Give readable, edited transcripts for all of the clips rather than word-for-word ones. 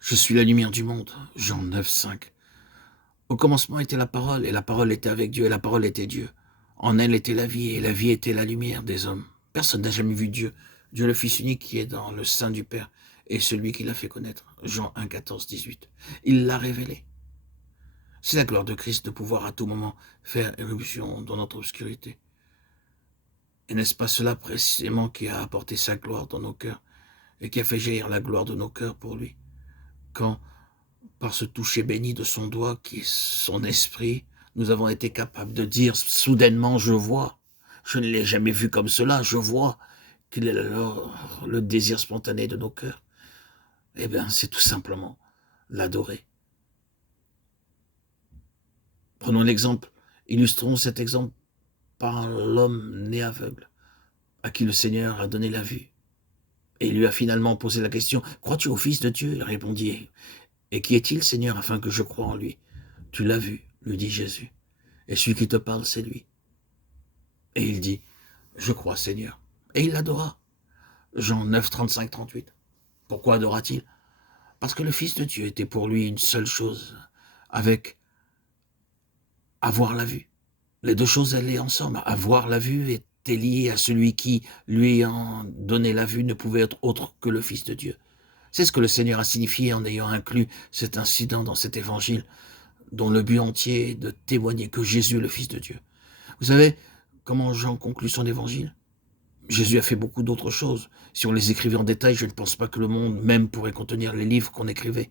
Je suis la lumière du monde. Jean 9, 5. Au commencement était la parole, et la parole était avec Dieu, et la parole était Dieu. En elle était la vie, et la vie était la lumière des hommes. Personne n'a jamais vu Dieu. Dieu le Fils unique qui est dans le sein du Père, et celui qui l'a fait connaître. Jean 1, 14, 18. Il l'a révélé. C'est la gloire de Christ de pouvoir à tout moment faire éruption dans notre obscurité. Et n'est-ce pas cela précisément qui a apporté sa gloire dans nos cœurs, et qui a fait jaillir la gloire de nos cœurs pour lui, quand par ce toucher béni de son doigt qui est son esprit, nous avons été capables de dire soudainement, je vois. Je ne l'ai jamais vu comme cela, je vois qu'il est alors le désir spontané de nos cœurs. Eh bien, c'est tout simplement l'adorer. Prenons l'exemple, illustrons cet exemple par l'homme né aveugle, à qui le Seigneur a donné la vue. Et il lui a finalement posé la question, « Crois-tu au Fils de Dieu ?» Il répondit, « Et qui est-il, Seigneur, afin que je croie en lui ?» « Tu l'as vu, lui dit Jésus. Et celui qui te parle, c'est lui. » Et il dit, « Je crois, Seigneur. » Et il l'adora. Jean 9, 35, 38. Pourquoi adora-t-il? Parce que le Fils de Dieu était pour lui une seule chose, avec avoir la vue. Les deux choses allaient ensemble. Avoir la vue était lié à celui qui, lui ayant donné la vue, ne pouvait être autre que le Fils de Dieu. C'est ce que le Seigneur a signifié en ayant inclus cet incident dans cet évangile, dont le but entier est de témoigner que Jésus est le Fils de Dieu. Vous savez comment Jean conclut son évangile? Jésus a fait beaucoup d'autres choses. Si on les écrivait en détail, je ne pense pas que le monde même pourrait contenir les livres qu'on écrirait.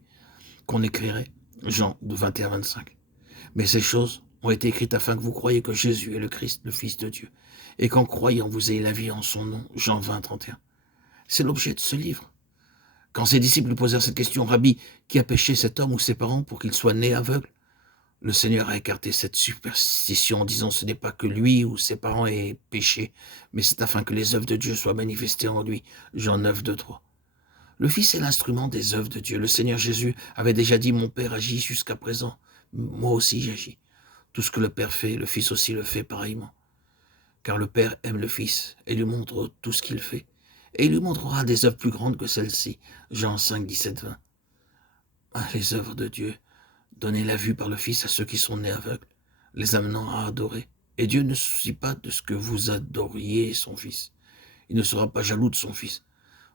Jean de 21 à 25. Mais ces choses ont été écrites afin que vous croyiez que Jésus est le Christ, le Fils de Dieu, et qu'en croyant vous ayez la vie en son nom. Jean 20, 31. C'est l'objet de ce livre. Quand ses disciples lui posèrent cette question, « Rabbi, qui a péché, cet homme ou ses parents pour qu'il soit né aveugle ?» Le Seigneur a écarté cette superstition en disant, « Ce n'est pas que lui ou ses parents aient péché, mais c'est afin que les œuvres de Dieu soient manifestées en lui. » Jean 9, 2, 3. Le Fils est l'instrument des œuvres de Dieu. Le Seigneur Jésus avait déjà dit, « Mon Père agit jusqu'à présent. Moi aussi j'agis. » Tout ce que le Père fait, le Fils aussi le fait pareillement. Car le Père aime le Fils et lui montre tout ce qu'il fait. Et il lui montrera des œuvres plus grandes que celles-ci. Jean 5, 17, 20. Ah, les œuvres de Dieu, donner la vue par le Fils à ceux qui sont nés aveugles, les amenant à adorer. Et Dieu ne se soucie pas de ce que vous adoriez son Fils. Il ne sera pas jaloux de son Fils,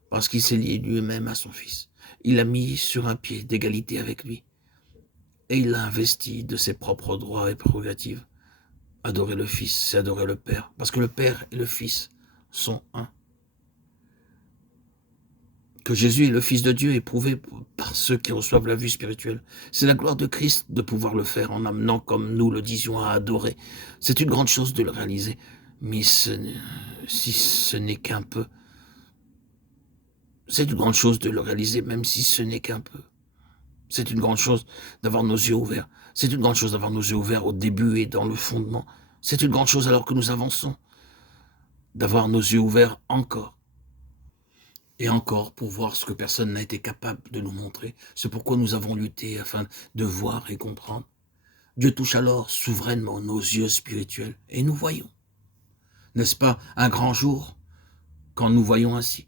parce qu'il s'est lié lui-même à son Fils. Il l'a mis sur un pied d'égalité avec lui. Et il l'a investi de ses propres droits et prérogatives. Adorer le Fils, c'est adorer le Père, parce que le Père et le Fils sont un. Que Jésus est le Fils de Dieu est prouvé par ceux qui reçoivent la vue spirituelle. C'est la gloire de Christ de pouvoir le faire en amenant, comme nous le disions, à adorer. C'est une grande chose de le réaliser, mais si ce n'est qu'un peu, c'est une grande chose de le réaliser, même si ce n'est qu'un peu. C'est une grande chose d'avoir nos yeux ouverts. C'est une grande chose d'avoir nos yeux ouverts au début et dans le fondement. C'est une grande chose alors que nous avançons, d'avoir nos yeux ouverts encore. Et encore pour voir ce que personne n'a été capable de nous montrer. C'est pourquoi nous avons lutté afin de voir et comprendre. Dieu touche alors souverainement nos yeux spirituels et nous voyons. N'est-ce pas un grand jour quand nous voyons ainsi?